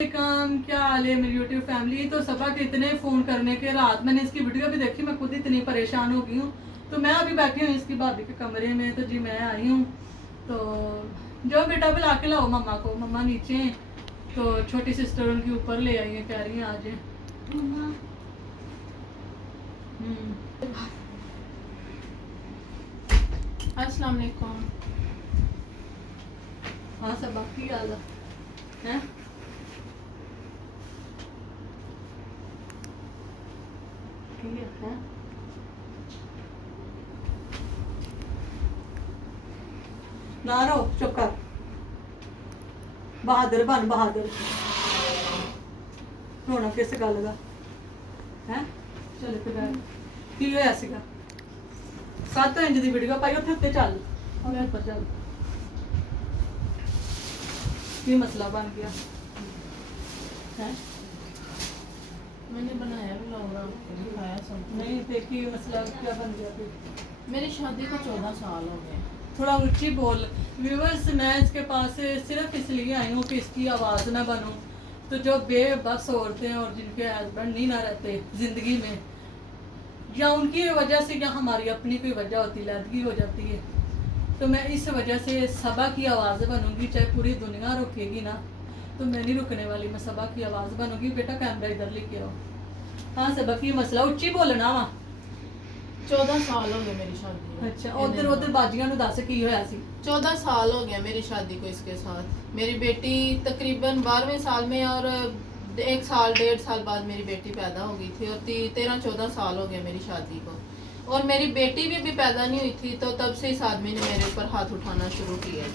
काम क्या हाल है मेरी यूट्यूब फैमिली। तो सबक इतने फ़ोन करने के रात मैंने इसकी वीडियो भी देखी, मैं खुद इतनी परेशान हो गई हूँ। तो मैं अभी बैठी हूँ इसकी भाभी के कमरे में। तो जी मैं आई हूँ, तो जो बेटा बुला के लाओ मम्मा को, मम्मा नीचे हैं। तो छोटी सिस्टर उनकी ऊपर ले आई है, कह रही हैं आज मम्मा। अस्सलाम वालेकुम। हाँ सबक की हाल है। ठीक है। ना रो, चुप कर, बहादुर बन बहादुर। रोना किस गल का है? चल के बैठ। की होया सीगा? 7 इंच की वीडियो पाई, उत्थे उत्ते चल, और ऊपर चल। की मसला बन गया है? मैंने बनाया भी व्लॉग, आपको दिखाया सब। नहीं देखी मसला क्या बन गया फिर? मेरी शादी को 14 साल हो गए। थोड़ा ऊंची बोल। व्यूवर्स, मैं इसके पास सिर्फ इसलिए आई हूँ कि इसकी आवाज़ ना बनूं। तो जो बेबस औरतें और जिनके हस्बैंड नहीं ना रहते ज़िंदगी में, या उनकी वजह से या हमारी अपनी कोई वजह होती, लैदगी हो जाती है, तो मैं इस वजह से सबा की आवाज़ बनूंगी। चाहे पूरी दुनिया रुकेगी ना, तो मैं नहीं रुकने वाली, मैं सबा की आवाज़ बनूंगी। बेटा कैमरा इधर लेके आओ। हाँ सबा की मसला उच्ची बोलना वा। 14 साल हो गए मेरी शादी को। अच्छा, उधर उधर बाजियां नु दस की होया सी? 14 साल हो गया मेरी शादी को इसके साथ। मेरी बेटी तकरीबन 12वें साल में, और 1 साल 1.5 साल बाद मेरी बेटी पैदा हो गई थी, और 13-14 साल हो गए मेरी शादी को। और मेरी बेटी भी अभी पैदा नहीं हुई थी, तो तब से इस आदमी ने मेरे ऊपर हाथ उठाना शुरू किया।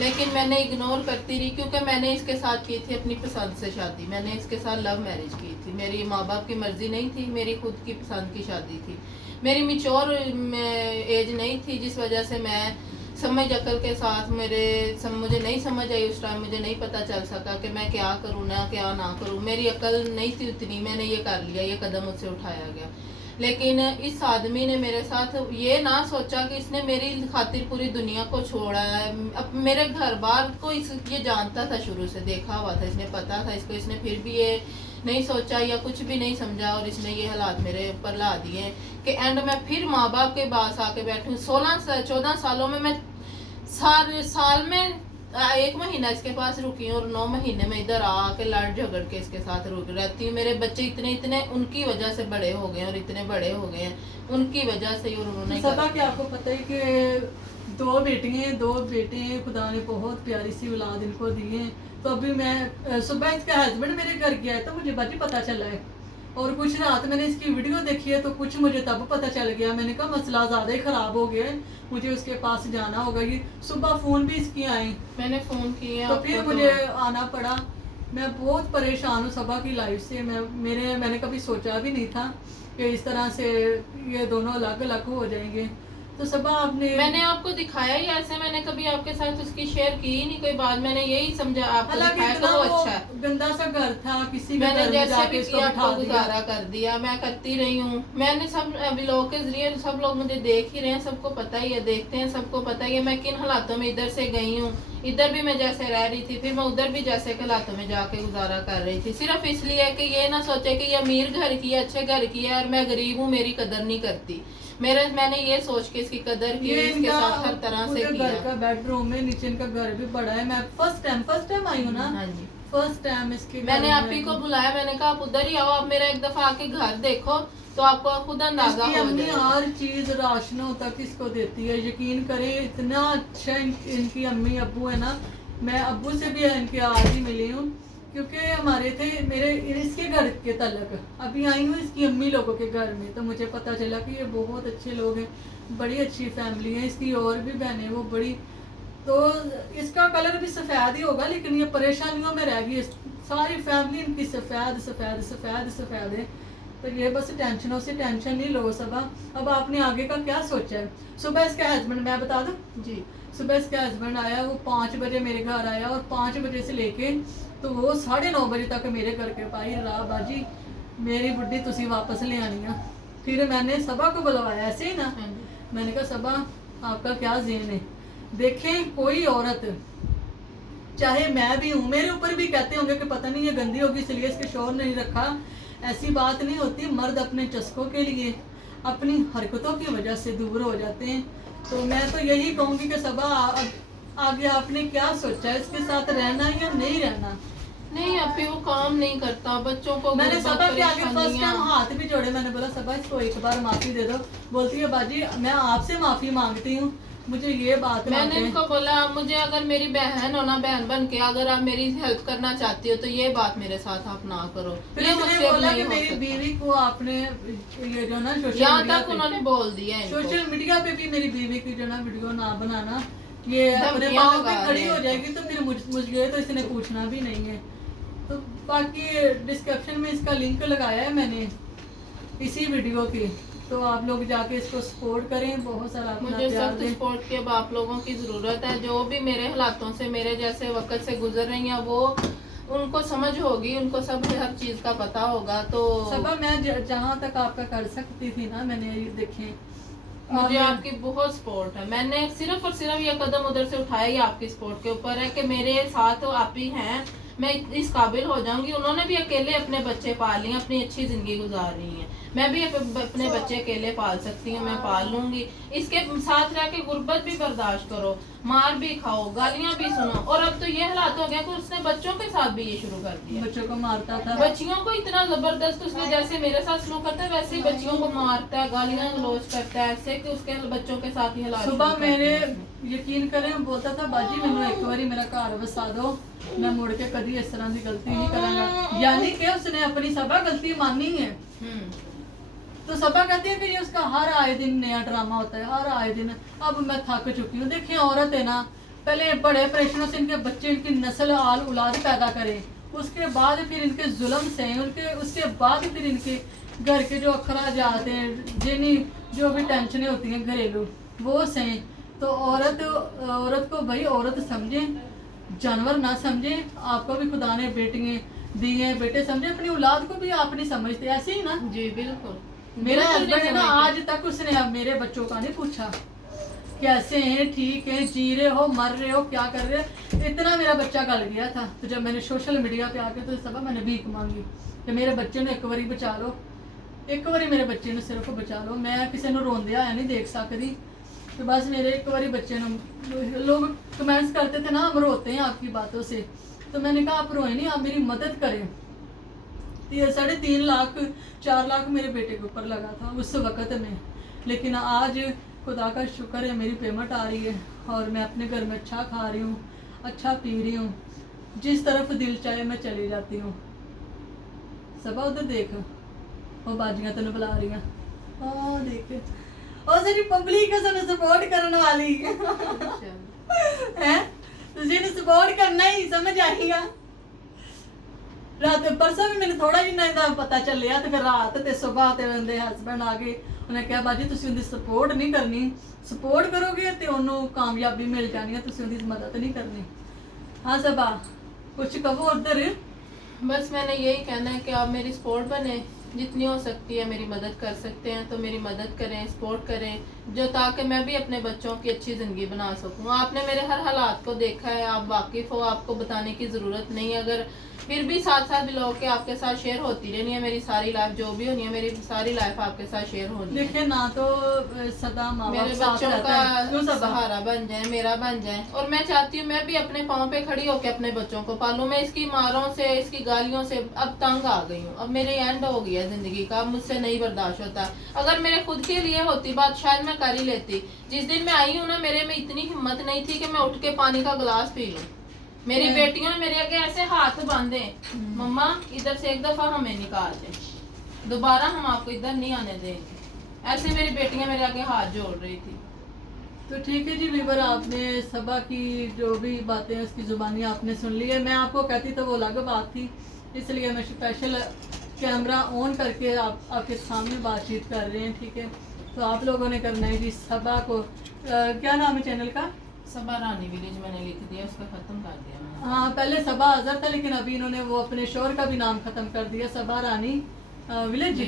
लेकिन मैंने इग्नोर करती रही, क्योंकि मैंने इसके साथ की थी अपनी पसंद से शादी। मैंने इसके साथ लव मैरिज की थी। मेरी माँ बाप की मर्जी नहीं थी, मेरी खुद की पसंद की शादी थी। मेरी मिच्योर एज नहीं थी, जिस वजह से मैं समझ अकल के साथ मुझे नहीं समझ आई। उस टाइम मुझे नहीं पता चल सका कि मैं क्या करूँ ना क्या ना करूँ। मेरी अकल नहीं थी उतनी, मैंने ये कर लिया, ये कदम मुझसे उठाया गया। लेकिन इस आदमी ने मेरे साथ ये ना सोचा कि इसने मेरी खातिर पूरी दुनिया को छोड़ा है। अब मेरे घर बार को ये जानता था, शुरू से देखा हुआ था, इसने पता था इसको। इसने फिर भी ये नहीं सोचा या कुछ भी नहीं समझा, और इसने ये हालात मेरे ऊपर ला दिए कि एंड में फिर माँ बाप के पास आके बैठूँ। 14 सालों में मैं साल में 1 महीना इसके पास रुकी हूँ, और 9 महीने में इधर आके लड़ झगड़ के इसके साथ रुक रहती हूँ। मेरे बच्चे इतने उनकी वजह से बड़े हो गए, और इतने बड़े हो गए हैं उनकी वजह से। और उन्होंने सबा क्या आपको पता है कि 2 बेटियां 2 बेटे हैं, खुदा ने बहुत प्यारी सी औलाद इनको दी है। तो अभी मैं सुबह इसका हस्बैंड मेरे घर गया है, तो मुझे बाजी पता चला है। और कुछ रात मैंने इसकी वीडियो देखी है, तो कुछ मुझे तब पता चल गया। मैंने कहा मसला ज़्यादा ही ख़राब हो गया है, मुझे उसके पास जाना होगा। ये सुबह फ़ोन भी इसकी आए, मैंने फ़ोन किया तो फिर मुझे आना पड़ा। मैं बहुत परेशान हूँ सबा की लाइफ से। मैंने कभी सोचा भी नहीं था कि इस तरह से ये दोनों अलग अलग हो जाएंगे। तो सबा मैंने आपको दिखाया ही ऐसे, मैंने कभी आपके साथ उसकी शेयर की ही नहीं कोई बात। मैंने यही समझा आपको दिखाया कि वो अच्छा है। गंदा सा घर था, किसी के मैंने घर में जैसे जाके भी इसको किया बिठा आपको दिया। गुजारा कर दिया, मैं करती रही हूँ। मैंने सब व्लॉग के जरिए सब लोग मुझे देख ही रहे हैं, सबको पता ही है, देखते हैं, सबको पता ही है मैं किन हालातों में इधर से गई हूँ। इधर भी मैं जैसे रह रही थी, फिर मैं उधर भी जैसे के हालातों में जाके गुजारा कर रही थी, सिर्फ इसलिए कि ये ना सोचे कि ये अमीर घर की है, अच्छे घर की है, और मैं गरीब हूँ, मेरी कदर नहीं करती। मैंने ये सोच के इसकी कदर की, इसके साथ हर तरह से किया। घर का बेडरूम है, नीचे इनका घर भी बड़ा है। मैं फर्स्ट टाइम आई हूँ ना। हाँ जी, फर्स्ट टाइम इसके मैंने आप ही को बुलाया, मैंने कहा आप उधर ही आओ, आप मेरा एक दफा आके घर देखो, तो आपको खुद अंदाजा हो जाएगा। हर चीज राशनों तक इसको देती है, यकीन करें। इतना अच्छा इनकी अम्मी अब्बू है ना। मैं अब्बू से भी इनके आज ही मिली हूँ, क्योंकि हमारे थे मेरे इसके घर के तलक। अभी आई हूँ इसकी अम्मी लोगों के घर में, तो मुझे पता चला कि ये बहुत अच्छे लोग हैं, बड़ी अच्छी फैमिली है। इसकी और भी बहनें वो बड़ी, तो इसका कलर भी सफ़ेद ही होगा, लेकिन ये परेशानियों में रह गई। सारी फैमिली इनकी सफ़ेद सफ़ेद सफ़ेद सफ़ेद है। तो ये बस टेंशनों से टेंशन नहीं लो सबा। अब आपने आगे का क्या सोचा है? सुबह इसका हस्बैंड, मैं बता दूं जी, सुबह इसका हस्बैंड आया, वो 5 बजे मेरे घर आया, और 5 बजे से लेके तो वो 9:30 बजे तक मेरे घर के पाई रहा। बाजी मेरी बुढ़ी तुसी वापस ले आनी है। फिर मैंने सबा को बुलवाया ऐसे ही ना। मैंने कहा सबा आपका क्या ज़हन है? देखें कोई औरत चाहे मैं भी हूँ, मेरे ऊपर भी कहते होंगे कि पता नहीं ये गंदी होगी इसलिए इसके शोर नहीं रखा। ऐसी बात नहीं होती, मर्द अपने चस्कों के लिए अपनी हरकतों की वजह से दूर हो जाते हैं। तो मैं तो यही कहूँगी कि सबा आगे आपने क्या सोचा है, इसके साथ रहना या नहीं रहना? नहीं अभी वो काम नहीं करता, बच्चों को मैंने गुर्बत, सबा के आगे फर्स्ट परेशानियां। टाइम हाथ भी जोड़े, मैंने बोला सबा इसको एक बार माफी दे दो। बोलती है बाजी मैं आपसे माफी मांगती हूँ, मुझे ये बात मैंने मांगे। इनको बोला आप मुझे अगर मेरी बहन हो ना, बहन बन के अगर आप मेरी हेल्प करना चाहती हो तो ये बात मेरे साथ आप ना करो। फिर ये उसने मुझसे अब बोला नहीं कि हो मेरी सकता। बीवी को आपने ये जो ना यहाँ तक उन्होंने बोल दिया है इनको। सोशल मीडिया पे भी मेरी बीवी की जो ना वीडियो ना बनाना, ये अपने धमकियां पाँव पे लगा खड़ी रहे हो हैं। जाएगी तो फिर मुझे तो इसने पूछना भी नहीं है। तो बाकी डिस्क्रिप्शन में इसका लिंक लगाया है मैंने इसी वीडियो की, तो आप लोग जाके इसको सपोर्ट करें, बहुत सारा अपना मुझे प्यार सख्त दें। सपोर्ट की अब आप लोगों की जरूरत है। जो भी मेरे हालातों से, मेरे जैसे वक्त से गुजर रही हैं, वो उनको समझ होगी, उनको सब हर चीज का पता होगा। तो सबा मैं जहाँ तक आपका कर सकती थी ना, मैंने ये देखे मुझे आपकी बहुत सपोर्ट है। मैंने सिर्फ और सिर्फ ये कदम उधर से उठाया ही आपकी सपोर्ट के ऊपर है कि मेरे साथ आप ही हैं, मैं इस काबिल हो जाऊंगी। उन्होंने भी अकेले अपने बच्चे पाल लिए, अपनी अच्छी जिंदगी गुजार रही हैं। मैं भी अपने बच्चे अकेले पाल सकती हूँ, मैं पाल लूंगी। इसके साथ रह के गुर्बत भी बर्दाश्त करो, मार भी खाओ, गालियां भी सुनो। और अब तो ये हालात हो गया कि उसने बच्चों के साथ भी ये शुरू कर दिया। बच्चों को मारता था। बच्चियों को इतना जबरदस्त उसने जैसे मेरे साथ सलूक करता है वैसे ही बच्चियों को मारता है, गालियां गलौज करता है, ऐसे कि उसके बच्चों के साथ ही हालात सुबह शुरू कर मेरे दिए उसने। यकीन करें बोलता था बाजी मैंने एक बारी मेरा घर वसा दो, मैं मुड़ के कभी इस तरह की गलती नहीं करूंगा। यानी कि उसने अपनी सबा गलती मानी है। तो सबा कहती है कि ये उसका हर आए दिन नया ड्रामा होता है, हर आए दिन। अब मैं थक चुकी हूँ। देखिए औरत है ना, पहले बड़े परेशानों से इनके बच्चे, इनकी नस्ल आल औलाद पैदा करें, उसके बाद फिर इनके जुल्म से उनके, उसके बाद फिर इनके घर के जो अखराज आते हैं, जिन्हीं जो भी टेंशनें होती हैं घरेलू, वो सहें। तो औरत को भाई औरत समझें, जानवर ना समझें। आपको भी खुदा ने बेटियां दी हैं, बेटे समझे, अपनी औलाद को भी आप नहीं समझते, ऐसे ही ना। जी बिल्कुल। मेरा बिल्कुल हस्बैंड है ना, नहीं आज तक उसने अब मेरे बच्चों का नहीं पूछा कैसे हैं, ठीक है, जी रहे हो, मर रहे हो, क्या कर रहे हो। इतना मेरा बच्चा गल गया था। तो जब मैंने सोशल मीडिया पे आके तो सब मैंने भीख मांगी कि मेरे बच्चे ने एक बारी बचा लो, एक बारी मेरे बच्चे ने सिर्फ बचा लो। मैं किसी ने रोंदे आया नहीं देख सकती। तो बस मेरे एक बारी बच्चे ने, लोग कमेंट्स करते थे ना हम रोते हैं आपकी बातों से, तो मैंने कहा आप रोए नहीं, आप मेरी मदद करें। 3.5 लाख 4 लाख मेरे बेटे के ऊपर लगा था उस वक़्त में। लेकिन आज खुदा का शुक्र है मेरी पेमेंट आ रही है और मैं अपने घर में अच्छा खा रही हूँ, अच्छा पी रही हूँ, जिस तरफ दिल चाहे मैं चली जाती हूँ। सबा उधर देख, वो बाजियां तेन बुला रही हैं, ओ देख, और सारी पब्लिक है सानू सपोर्ट करने वाली है। तुझे सपोर्ट करना ही समझ आएगा। रात परसों भी मैंने थोड़ा जिन्ना इदा पता चलिया, तो फिर रात ते सुबह ते उनके हस्बैंड आ गए, उन्हें कहा बाजी तुसी उनकी सपोर्ट नहीं करनी, सपोर्ट करोगे तो उन्होंने कामयाबी मिल जानी है, तुसी उनकी मदद नहीं करनी। हाँ सबा कुछ कहो उधर। बस मैंने यही कहना है कि आप मेरी सपोर्ट बने, जितनी हो सकती है मेरी मदद कर सकते हैं तो मेरी मदद करें, सपोर्ट करें, जो ताकि मैं भी अपने बच्चों की अच्छी ज़िंदगी बना सकूं। आपने मेरे हर हालात को देखा है, आप वाकिफ़ हो, आपको बताने की ज़रूरत नहीं है। अगर फिर भी साथ साथ लोग के आपके साथ शेयर होती रहनी है, मेरी सारी लाइफ जो भी होनी है, मेरी सारी लाइफ आपके साथ शेयर होनी है। देखिए ना तो सदा माँ मेरे बाप साथ बच्चों रहता है, क्यों का सबा? सहारा बन जाए, मेरा बन जाए। और मैं चाहती हूँ मैं भी अपने पाँव पे खड़ी होकर अपने बच्चों को पालूं। मैं इसकी मारों से, इसकी गालियों से अब तंग आ गई हूँ। अब मेरे एंड हो गया जिंदगी का, अब मुझसे नहीं बर्दाश्त होता। अगर मेरे खुद के लिए होती बात शायद मैं कर ही लेती। जिस दिन मैं आई हूँ ना, मेरे में इतनी हिम्मत नहीं थी कि मैं उठ के पानी का गिलास पी लूं। मेरी बेटियों ने मेरे आगे ऐसे हाथ बांधे, मम्मा इधर से एक दफा हमें निकाल दे, दोबारा हम आपको इधर नहीं आने देंगे। ऐसे मेरी बेटियां मेरे आगे हाथ जोड़ रही थी। तो ठीक है जी वीवर, आपने सबा की जो भी बातें हैं उसकी जुबानी आपने सुन ली है। मैं आपको कहती तो वो अलग बात थी, इसलिए मैं स्पेशल कैमरा ऑन करके आपके सामने बातचीत कर रहे हैं। ठीक है, तो आप लोगों ने करना है जी सबा को क्या नाम है चैनल का? सबा रानी विलेज मैंने लिख दिया, उसका खत्म कर दिया मैंने। हाँ, पहले सबा अजहर था लेकिन अभी इन्होंने वो अपने शोर का भी नाम खत्म कर दिया, सबा रानी विलेज जी।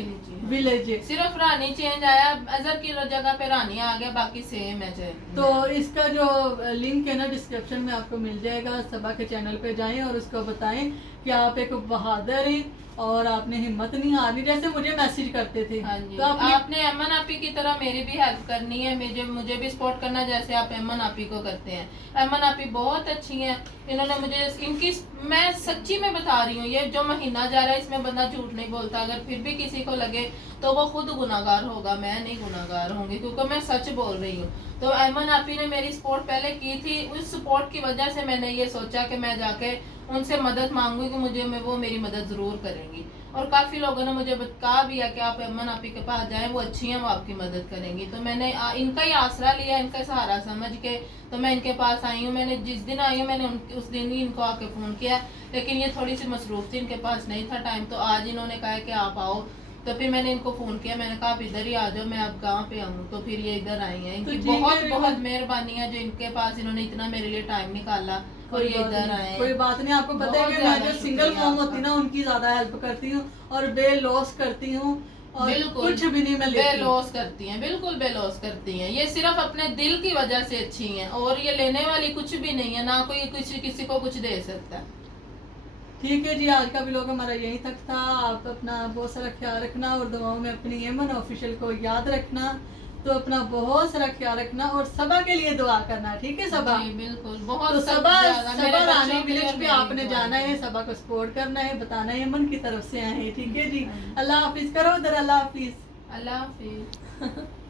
विलेज। सिर्फ रानी चेंज आया, अजहर की जगह पे रानी आ गया, बाकी सेम है। तो इसका जो लिंक है ना डिस्क्रिप्शन में आपको मिल जाएगा। सबा के चैनल पे जाएं और उसको बताएं कि आप एक बहादुर हैं और आपने हिम्मत नहीं हारनी, जैसे मुझे मैसेज करते थे। हाँ जी, तो आपने अमन आपी की तरह मेरी भी हेल्प करनी है, मुझे भी सपोर्ट करना जैसे आप अमन आपी को करते हैं। अमन आपी बहुत अच्छी हैं, इन्होंने मुझे इनकी, मैं सच्ची में बता रही हूँ, ये जो महीना जा रहा है इसमें बंदा झूठ नहीं बोलता। अगर फिर भी किसी को लगे तो वो खुद गुनाहगार होगा, मैं नहीं गुनाहगार होंगी, क्योंकि मैं सच बोल रही हूँ। तो अमन आपी ने मेरी सपोर्ट पहले की थी, उस सपोर्ट की वजह से मैंने ये सोचा कि मैं जाके उनसे मदद मांगूंगी कि मुझे वो मेरी मदद जरूर करेंगी। और काफी लोगों ने मुझे कहा भी है कि आप अमन आपी के पास जाएं, वो अच्छी हैं, वो आपकी मदद करेंगी। तो मैंने इनका ही आसरा लिया, इनका सहारा समझ के तो मैं इनके पास आई हूँ। मैंने जिस दिन आई हूँ मैंने उस दिन ही इनको आके फोन किया, लेकिन ये थोड़ी सी मसरूफ थी, इनके पास नहीं था टाइम। तो आज इन्होंने कहा कि आप आओ, तो फिर मैंने इनको फोन किया, मैंने कहा आप इधर ही आ जाओ, मैं अब कहाँ पे आऊँ। तो फिर ये इधर आई हैं। इनकी बहुत बहुत मेहरबानी है जो इनके पास इन्होंने इतना मेरे लिए टाइम निकाला और ये इधर आए। कोई बात नहीं, आपको पता है कि मैं जो सिंगल मॉम होती ना उनकी ज्यादा हेल्प करती हूँ और बेलॉस करती हूँ, और कुछ भी नहीं मैं लेती। बेलॉस करती हैं, बिल्कुल बेलॉस करती हैं। ये सिर्फ अपने दिल की वजह से अच्छी हैं, और ये लेने वाली कुछ भी नहीं है, ना कोई किसी को कुछ दे सकता है। ठीक है जी, आज का व्लॉग हमारा यहीं तक था। आप अपना बहुत सारा ख्याल रखना और दुआओं में अपनी अमन ऑफिशियल को याद रखना। तो अपना बहुत सारा ख्याल रखना और सबा के लिए दुआ करना, ठीक है सबा? जी बिल्कुल, बहुत तो सबा रानी विलेज पे मेरी आपने जाना है, सबा को सपोर्ट करना है, बताना है अमन की तरफ से आए हैं, ठीक है जी। अल्लाह हाफिज करो उधर, अल्लाह हाफिज। अल्लाह हाफिज।